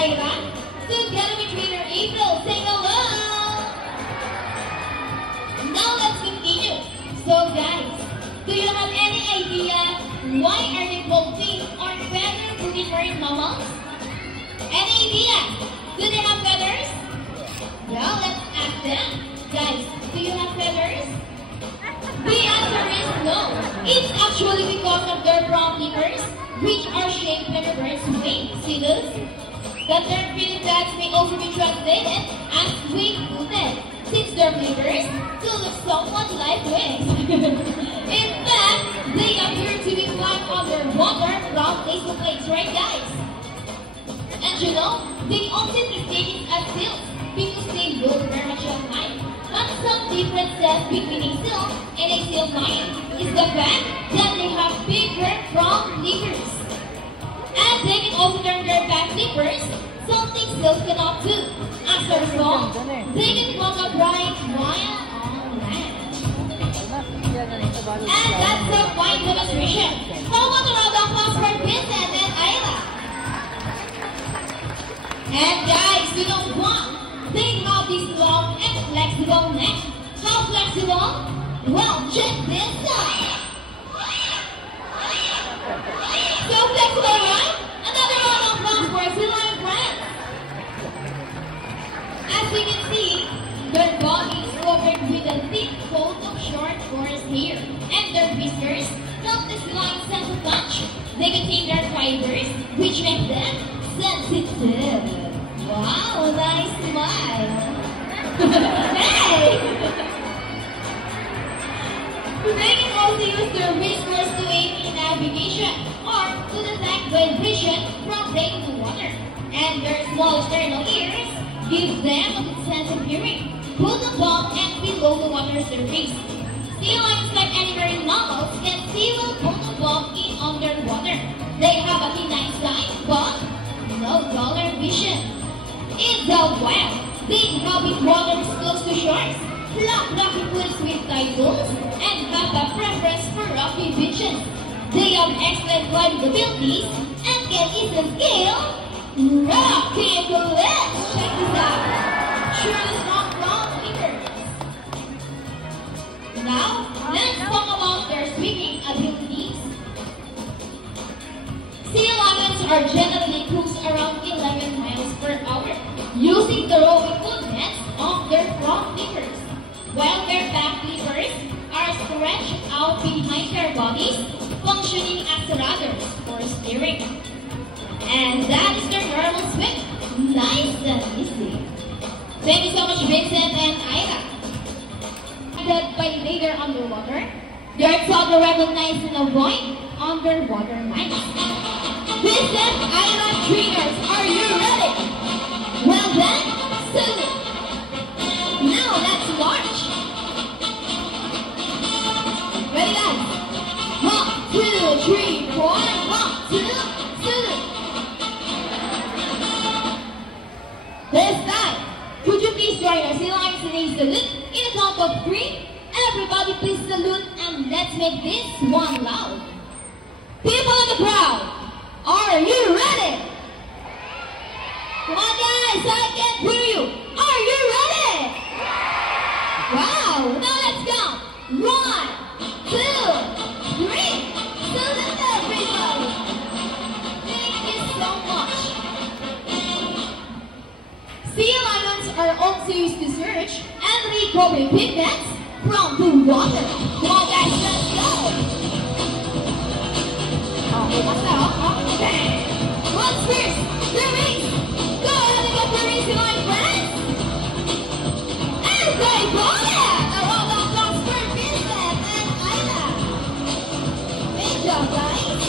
Ira, together with trainer April. Say hello! Now let's continue. So guys, do you have any idea why are they called wing or feather-footed marine mammals? Any idea? Do they have feathers? Well, let's ask them. Guys, do you have feathers? The answer is no. It's actually because of their front flippers, which are shaped like a bird's wing. See this? The term feeding bats may also be translated as wing-footed, since their flippers do look somewhat like wings. In fact, they appear to be flying underwater from place to place, right guys? And you know, they often mistake it as seals because they look very much alike. But some differences between a seal and a seal mine is the fact that they have bigger front flippers. And they can also turn their back flippers, something seals cannot do. As a result, they can walk upright while on land. And that's the fine demonstration. So what around the applause for Vincent and Ayla. And guys, you know what? They have this long and flexible neck. How flexible? Well, check this out. So flexible, right? Another round of applause for feline friends. As you can see, their body is covered with a thick coat of short coarse hair. And their whiskers help the feline sense of touch. They contain their fibers, which make them sensitive. Wow, nice smile. Hey! They can also use their whiskers to aid in navigation or to detect vibration from rain to water. And their small external ears give them a good sense of hearing, both above and below the water surface. Sea lions, like any marine mammals, can see well both above and underwater. They have a keen eyesight, but no color vision. In the wild, they inhabit waters close to shores, flat rocky cliffs with tides, and have a preference for rocky beaches. They have excellent climbing abilities and can easily scale rocky cliffs. Check this out. Sure strong front flippers. Now, let's talk about their swimming abilities. Sea lions are generally cruise around 11 miles per hour, using the rowing movements of their front flippers, while their back flippers are stretched out behind their bodies, functioning as rudders for steering. And that is their normal swim. Nice and easy. Thank you so much, Vincent and Ira. That by later underwater, they are taught to recognize and avoid underwater mines. Vincent, Ira, trainers, are you ready? Well then, salute. Now let's march. Ready guys? 1, 2, 3, 4. 1, 2, salute. This time, could you please join our sea lions in a salute? In a count of 3, everybody please salute and let's make this one loud. People in the crowd, are you ready? Come on guys, I can hear you. Are you ready? Wow, now let's go. 1, 2, 3. Salute everybody. Thank you so much. Sea lions are also used to search and recover pigments from the water. Come on guys, let's go. Okay. What's first? The race. Go ahead and get the race, you like friends. Everybody! A round of applause for Vincent and Ida. Great job, guys.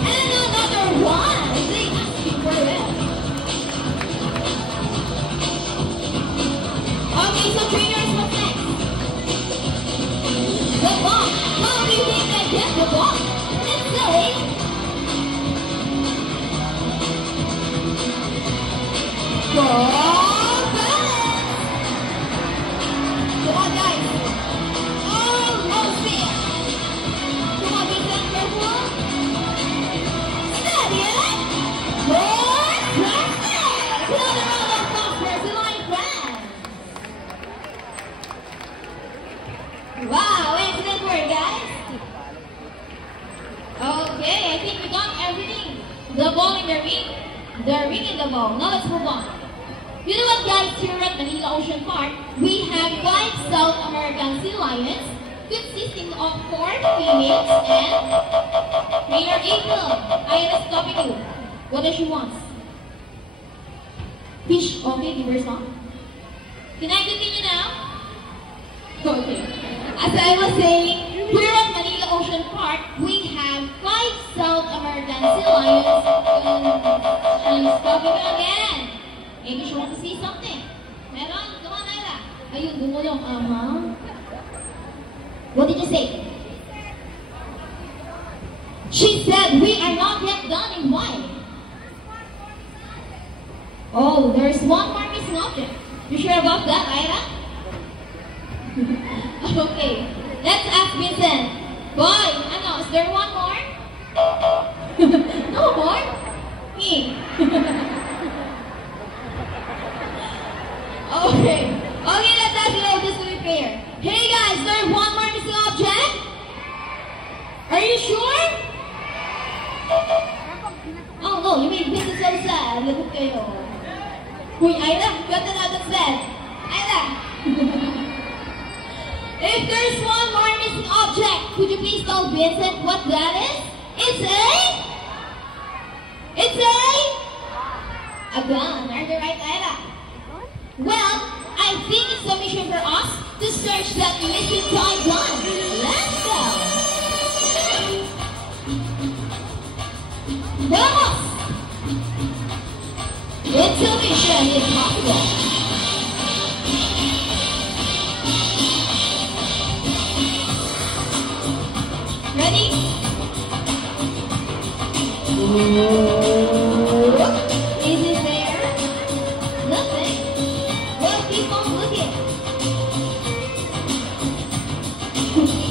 And another one. They asked me for it. Okay, so trainers, what's next? The ball. How do you think they get the ball? Let's say They're ringing the bell. Now let's move on. You know what, guys? Here at Manila Ocean Park, we have 5 South American sea lions consisting of 4 females and Mayor April. I am stopping you. What does she want? Fish. Okay, give her some. Can I continue now? Okay. As I was saying, here at Manila Ocean Park, we have 5 South American sea lions. And stopping you again. Maybe she wants to see something. Meron? Come on, Ayla. Ayun, gumulong. What did you say? She said, we are not yet done in why. Oh, there's one more missing object. You sure about that, Ira? Okay, let's ask Vincent. Boy, ano, is there one more? No more? Me. Okay, let's ask you all just to be fair. Hey guys, is there one more missing object? Are you sure? Oh no, you made Vincent so sad. Lagot kayo. Uy, Ira, got another set. Ira! If there's one more missing object, could you please tell Vincent what that is? It's a gun. Are you right, Ira? Well, I think it's a mission for us to search that missing toy gun. Let's go! Vamos! It's a mission impossible. Ready? Is it there? Nothing. Well, keep on looking.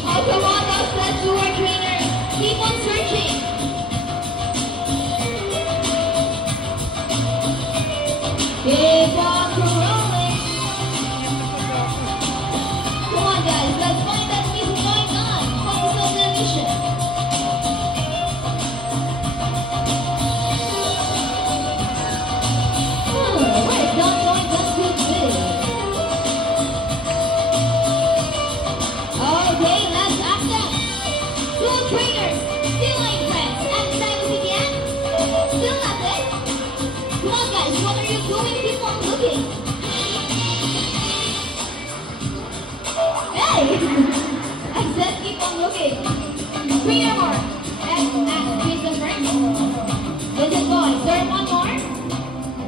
Oh, come on, let's do our trainer. Keep on searching. Keep on rolling. Come on, guys, let's find that missing going on. Focus on the mission. Where's that going? That's good too. Okay, let's ask them. Two trainers, still ain't friends, and Silas again? Still nothing? Come on, guys, what are you doing? Keep on looking. Hey! I said keep on looking. 3 more. And ask Vincent first. Vincent boy, is there one more?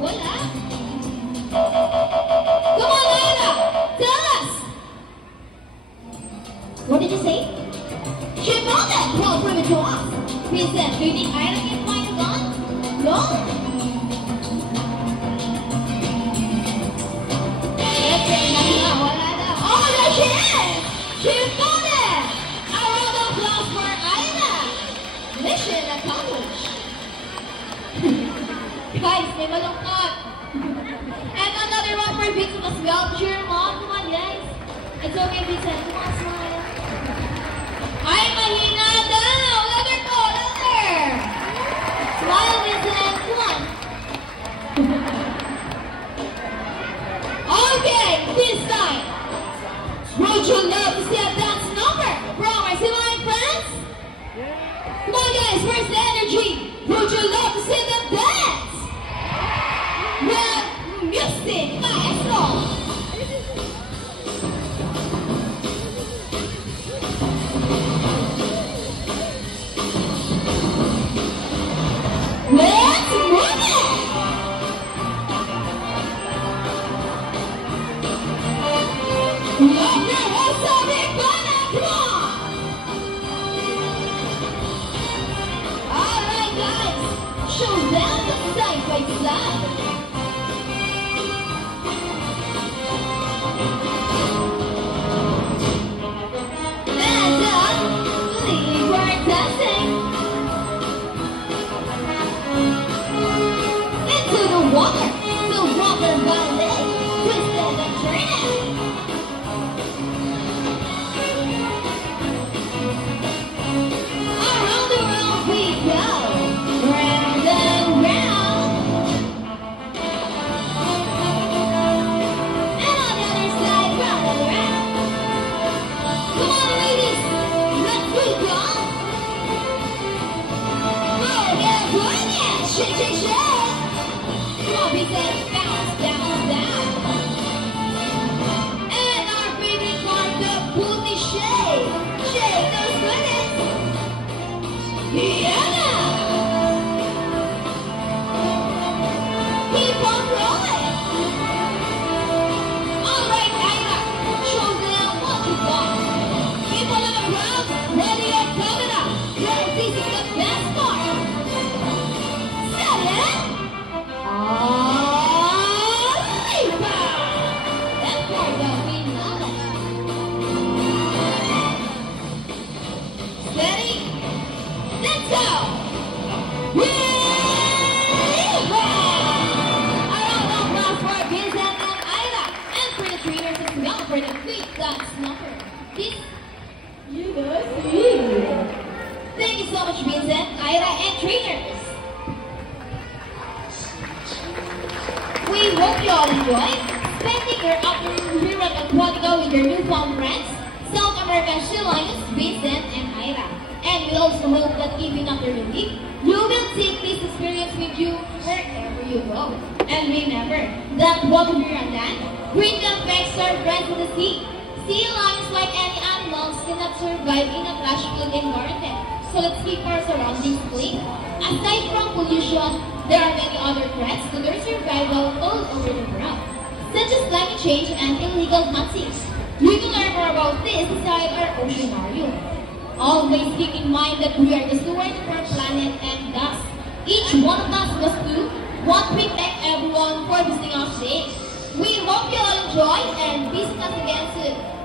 Wala. Come on, Layla! Tell us! What did you say? She found it! Well, prove it to us. Vincent, do you think Ira can find a gun? No? Oh, there she is! She found it! A round of applause for Aida! Mission accomplished! Guys, may malungkot! And another one for Vincent as well. Cheer him on. Come on, guys. It's okay, Vincent. Come on, smile. Ay, mahina daw! Louder po! Louder! Smile, Vincent. Come on. Okay, this time. Would you love to see a dance number from our Silverline friends? Come on, guys, where's the energy? Would you love to see them dance? Well, music, maestro. Let's move it! Okay, let's have it going, come on! Alright guys, show them the side by side. And leave her dancing into the water ballet, twisted and turning. Around the world we go, round and round. hope you all enjoy spending your afternoon here at Aquatica with your newfound friends, South American sea lions, Vincent and Ira. And we also hope that even after the week, you will take this experience with you wherever you go. And remember that water here on land greatly affects our friends in the sea. Sea lions, like any animals, cannot survive in a trash-filled environment. So let's keep our surroundings clean. Aside from pollution, there are many other threats to their survival all over the world, such as climate change and illegal hunting. You can learn more about this inside our oceanarium. Always keep in mind that we are the stewards of our planet, and thus, each one of us must do what we thank everyone for visiting us today. We hope you all enjoy and visit us again soon.